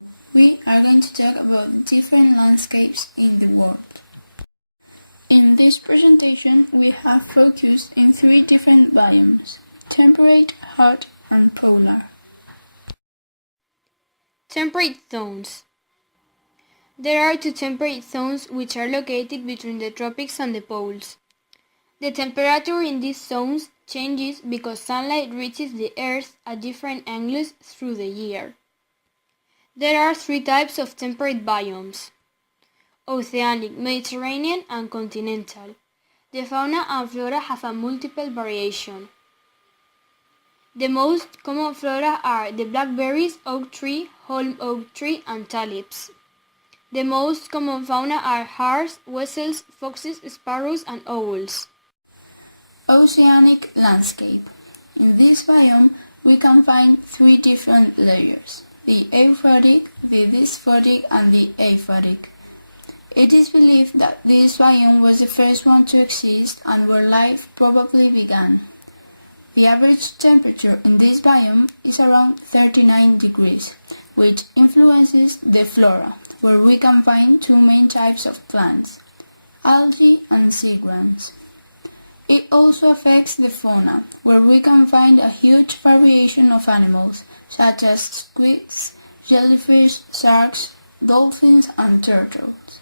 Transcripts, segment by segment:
We are going to talk about the different landscapes in the world. In this presentation, we have focused in 3 different biomes: temperate, hot, and polar. Temperate zones. There are 2 temperate zones which are located between the tropics and the poles. The temperature in these zones changes because sunlight reaches the Earth at different angles through the year. There are 3 types of temperate biomes: Oceanic, Mediterranean, and Continental. The fauna and flora have a multiple variation. The most common flora are the blackberries, oak tree, holm oak tree, and tulips. The most common fauna are hares, weasels, foxes, sparrows, and owls. Oceanic landscape. In this biome, we can find 3 different layers: the euphotic, the dysphotic, and the aphotic. It is believed that this biome was the first one to exist and where life probably began. The average temperature in this biome is around 39 degrees, which influences the flora, where we can find 2 main types of plants: algae and sea grants. It also affects the fauna, where we can find a huge variation of animals, such as squids, jellyfish, sharks, dolphins, and turtles.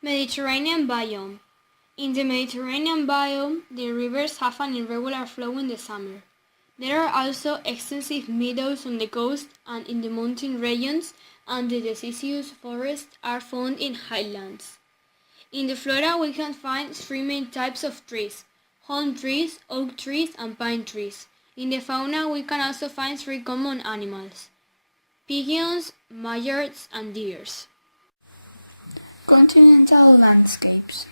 Mediterranean biome. In the Mediterranean biome, the rivers have an irregular flow in the summer. There are also extensive meadows on the coast and in the mountain regions, and the deciduous forests are found in highlands. In the flora, we can find 3 main types of trees: holm trees, oak trees, and pine trees. In the fauna, we can also find 3 common animals: pigeons, mallards, and deers. Continental landscapes.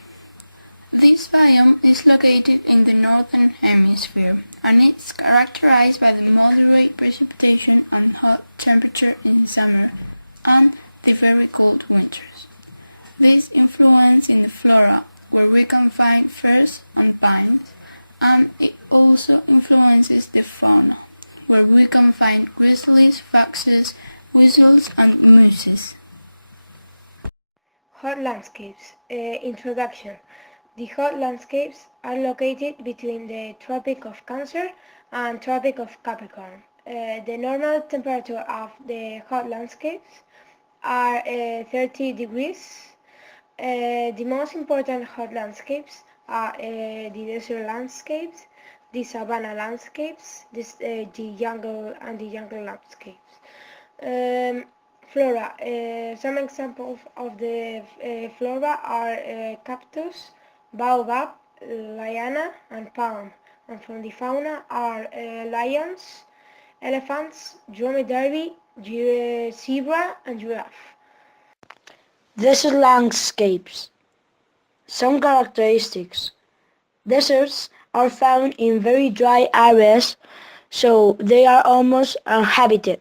This biome is located in the northern hemisphere, and it's characterized by the moderate precipitation and hot temperature in summer and the very cold winters. This influence in the flora, where we can find firs and pines, and it also influences the fauna, where we can find grizzlies, foxes, weasels, and mooses. Hot landscapes. Introduction. The hot landscapes are located between the Tropic of Cancer and Tropic of Capricorn. The normal temperature of the hot landscapes are 30 degrees. The most important hot landscapes are the desert landscapes, the savanna landscapes, the jungle landscapes. Flora. Some examples of the flora are cactus, baobab, liana, and palm. And from the fauna are lions, elephants, dromedary, zebra, and giraffe. Desert landscapes. Some characteristics. Deserts are found in very dry areas, so they are almost uninhabited.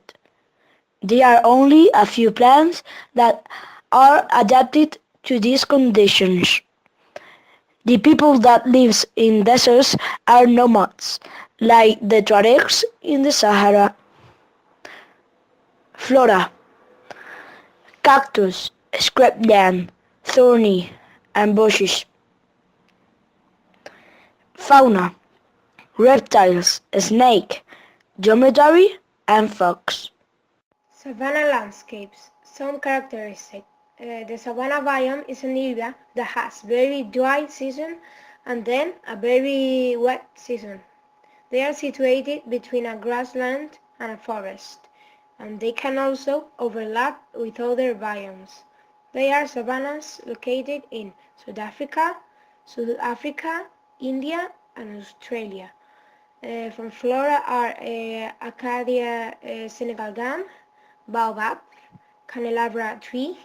There are only a few plants that are adapted to these conditions. The people that live in deserts are nomads, like the Tuaregs in the Sahara. Flora. Cactus, scrubland, thorny, and bushes. Fauna. Reptiles, snake, dromedary, and fox. Savanna landscapes. Some characteristics. The savanna biome is an area that has very dry season and then a very wet season. They are situated between a grassland and a forest, and they can also overlap with other biomes. They are savannas located in South Africa, India, and Australia. From flora are Acadia Senegal gum, baobab, candelabra tree.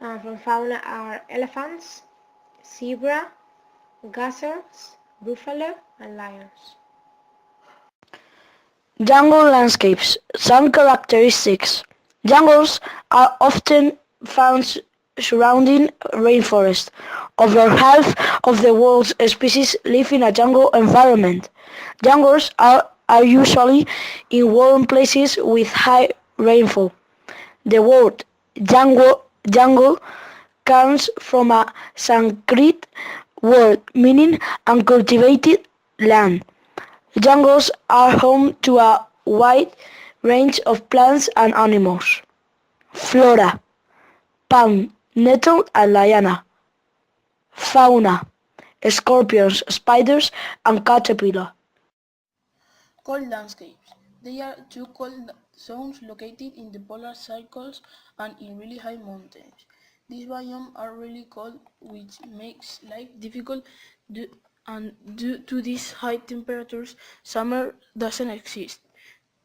From fauna are elephants, zebra, gazelles, buffalo, and lions. Jungle landscapes. Some characteristics. Jungles are often found surrounding rainforest. Over half of the world's species live in a jungle environment. Jungles are are usually in warm places with high rainfall. The word jungle comes from a Sanskrit word meaning uncultivated land. Jungles are home to a wide range of plants and animals. Flora: palm, nettle and liana. Fauna: scorpions, spiders and caterpillar. Cold landscapes. They are two cold zones located in the polar circles and in really high mountains. These biomes are really cold, which makes life difficult, and due to these high temperatures, summer doesn't exist.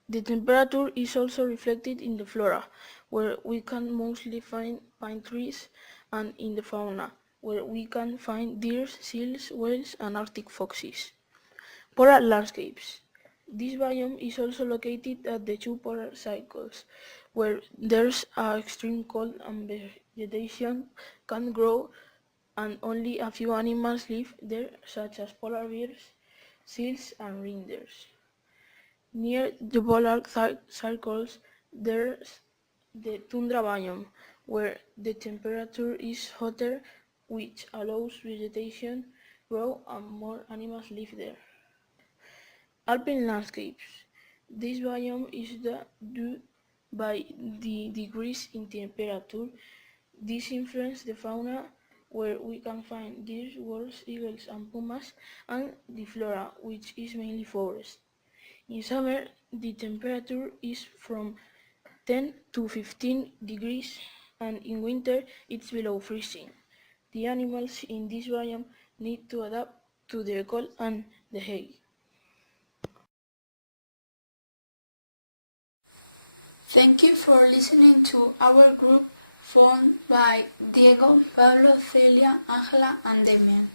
The temperature is also reflected in the flora, where we can mostly find pine trees, and in the fauna, where we can find deer, seals, whales, and Arctic foxes. Polar landscapes. This biome is also located at the two polar cycles, where there's extreme cold and vegetation can grow, and only a few animals live there, such as polar bears, seals, and reindeers. Near the polar circles, there's the tundra biome, where the temperature is hotter, which allows vegetation grow and more animals live there. Alpine landscapes. This biome is due by the decrease in temperature. This influences the fauna, where we can find deer, wolves, eagles, and pumas, and the flora, which is mainly forest. In summer, the temperature is from 10 to 15 degrees, and in winter it's below freezing. The animals in this biome need to adapt to the cold and the heat. Thank you for listening to our group formed by Diego, Pablo, Celia, Angela and Demian.